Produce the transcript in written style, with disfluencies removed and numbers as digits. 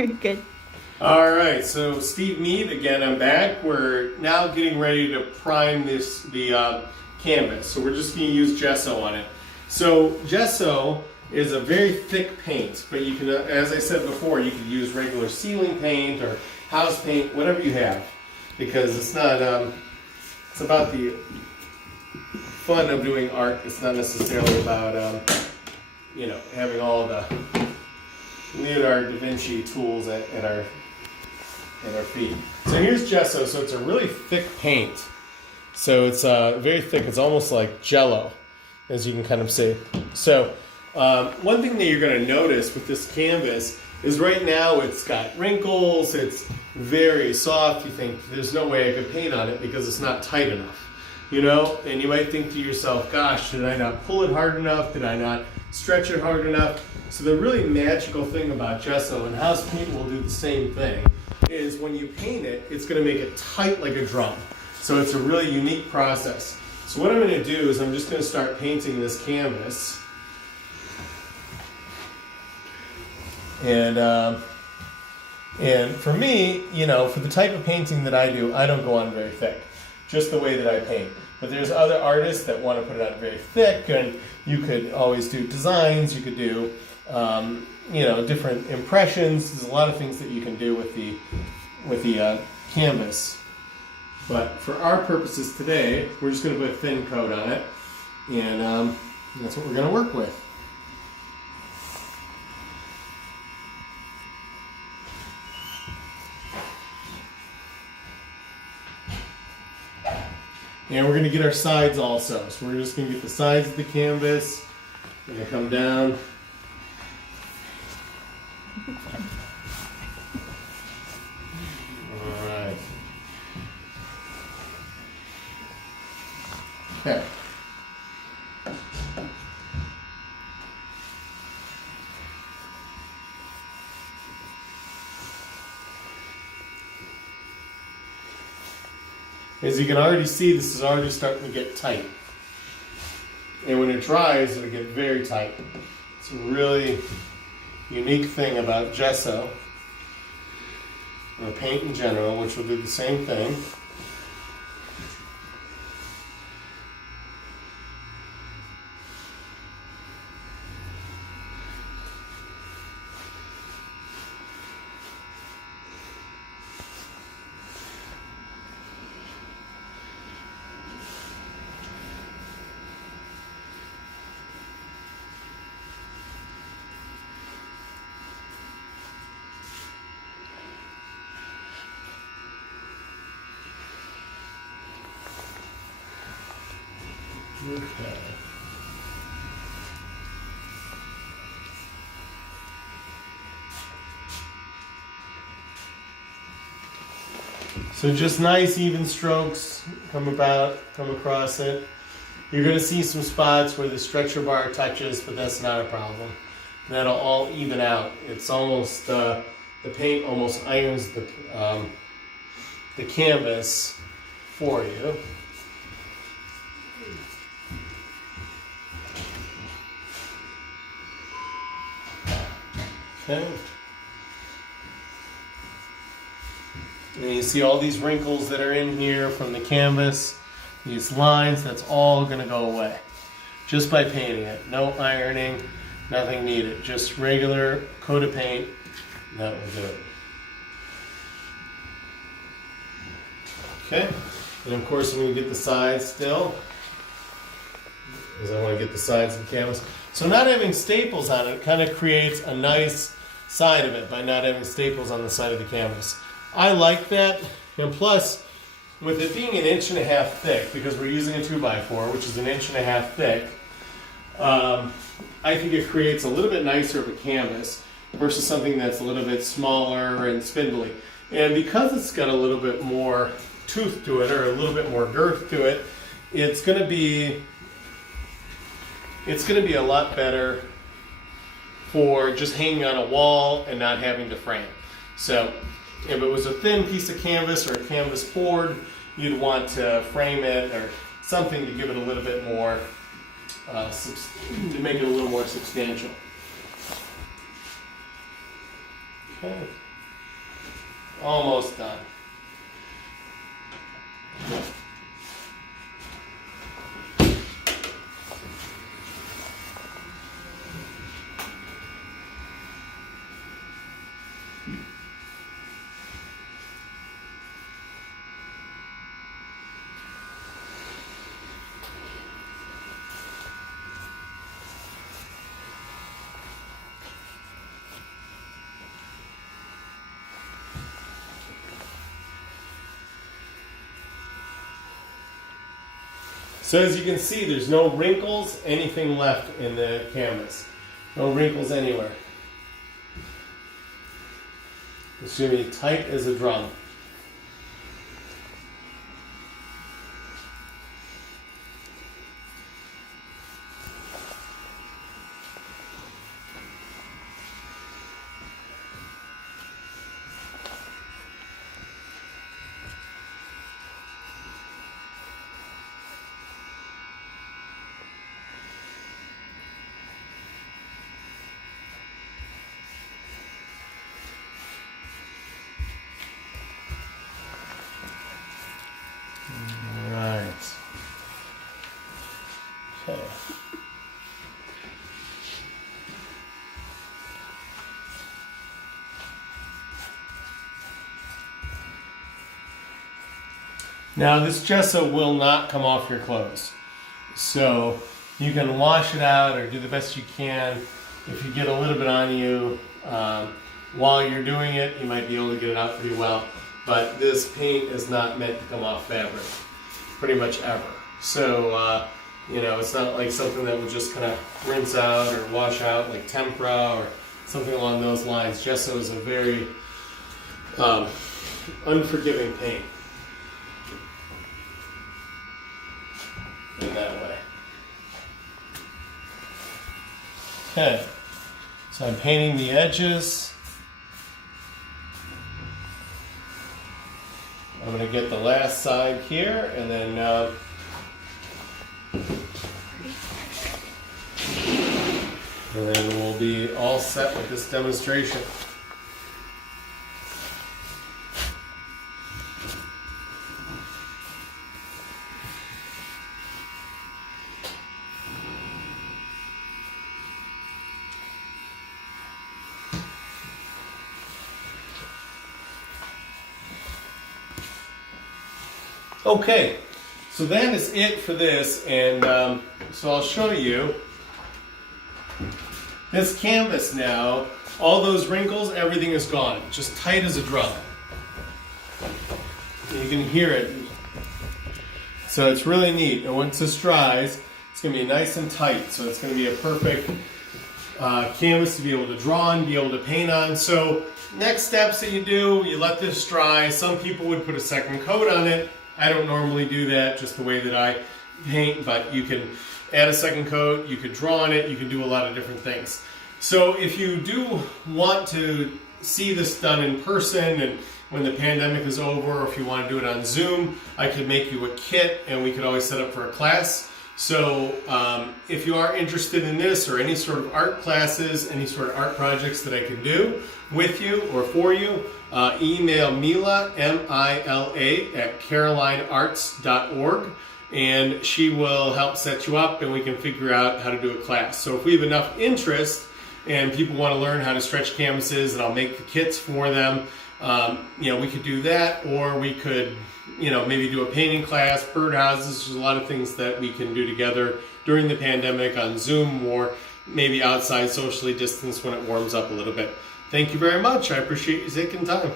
Very good. All right, so Steve Mead, again, I'm back. We're now getting ready to prime the canvas. So we're just going to use gesso on it. So gesso is a very thick paint, but you can, as I said before, you can use regular ceiling paint or house paint, whatever you have, because it's not, it's about the fun of doing art. It's not necessarily about, you know, having all the Leonardo da Vinci tools at our feet. So here's gesso. So it's a really thick paint. So it's very thick. It's almost like Jello, as you can kind of see. So one thing that you're going to notice with this canvas is right now it's got wrinkles. It's very soft. You think there's no way I could paint on it because it's not tight enough, you know? And you might think to yourself, gosh, did I not pull it hard enough? Did I not stretch it hard enough? So the really magical thing about gesso, and house paint will do the same thing, is when you paint it, it's going to make it tight like a drum. So it's a really unique process. So what I'm going to do is I'm just going to start painting this canvas. And for me, you know, for the type of painting that I do, I don't go on very thick, just the way that I paint. But there's other artists that want to put it on very thick, and you could always do designs, you could do, you know, different impressions. There's a lot of things that you can do with the canvas. But for our purposes today, we're just going to put a thin coat on it, and that's what we're going to work with. And we're going to get our sides also. So we're just going to get the sides of the canvas. We're going to come down. All right. Okay. As you can already see, this is already starting to get tight. And when it dries, it'll get very tight. It's a really unique thing about gesso, or paint in general, which will do the same thing. Okay. So just nice even strokes come across it. You're going to see some spots where the stretcher bar touches, but that's not a problem. That'll all even out. It's almost the paint almost irons the canvas for you. Okay. And you see all these wrinkles that are in here from the canvas, these lines, that's all going to go away just by painting it. No ironing, nothing needed. Just regular coat of paint, that will do it. Okay, and of course I'm going to get the sides still, because I want to get the sides of the canvas. So not having staples on it kind of creates a nice side of it by not having staples on the side of the canvas. I like that, and plus, with it being 1.5 inches thick, because we're using a 2x4, which is 1.5 inches thick, I think it creates a little bit nicer of a canvas versus something that's a little bit smaller and spindly. And because it's got a little bit more tooth to it, or a little bit more girth to it, it's going to be a lot better for just hanging on a wall and not having to frame. So if it was a thin piece of canvas or a canvas board, you'd want to frame it or something to give it a little bit more, to make it a little more substantial. Okay. Almost done. So as you can see, there's no wrinkles, anything left in the canvas. No wrinkles anywhere. It's going to be tight as a drum. Okay. Now this gesso will not come off your clothes. So you can wash it out or do the best you can. If you get a little bit on you while you're doing it, you might be able to get it out pretty well. But this paint is not meant to come off fabric, pretty much ever. So, you know, it's not like something that would just kind of rinse out or wash out like tempera or something along those lines. Gesso is a very unforgiving paint in that way. Okay, so I'm painting the edges. I'm going to get the last side here, and then we'll be all set with this demonstration. Okay, so that is it for this, and so I'll show you this canvas now. All those wrinkles, everything is gone, just tight as a drum. You can hear it. So it's really neat, and once this dries, it's going to be nice and tight, so it's going to be a perfect canvas to be able to draw on, be able to paint on. So next steps that you do, you let this dry. Some people would put a second coat on it. I don't normally do that, just the way that I paint, but you can add a second coat, you could draw on it, you can do a lot of different things. So if you do want to see this done in person, and when the pandemic is over, or if you want to do it on Zoom, I could make you a kit and we could always set up for a class. So if you are interested in this or any sort of art classes, any sort of art projects that I can do with you or for you, email Mila, M-I-L-A, at carolinearts.org, and she will help set you up and we can figure out how to do a class. So if we have enough interest and people want to learn how to stretch canvases, and I'll make the kits for them, you know, we could do that, or we could, you know, maybe do a painting class, birdhouses. There's a lot of things that we can do together during the pandemic on Zoom, or maybe outside socially distanced when it warms up a little bit. Thank you very much. I appreciate you taking time.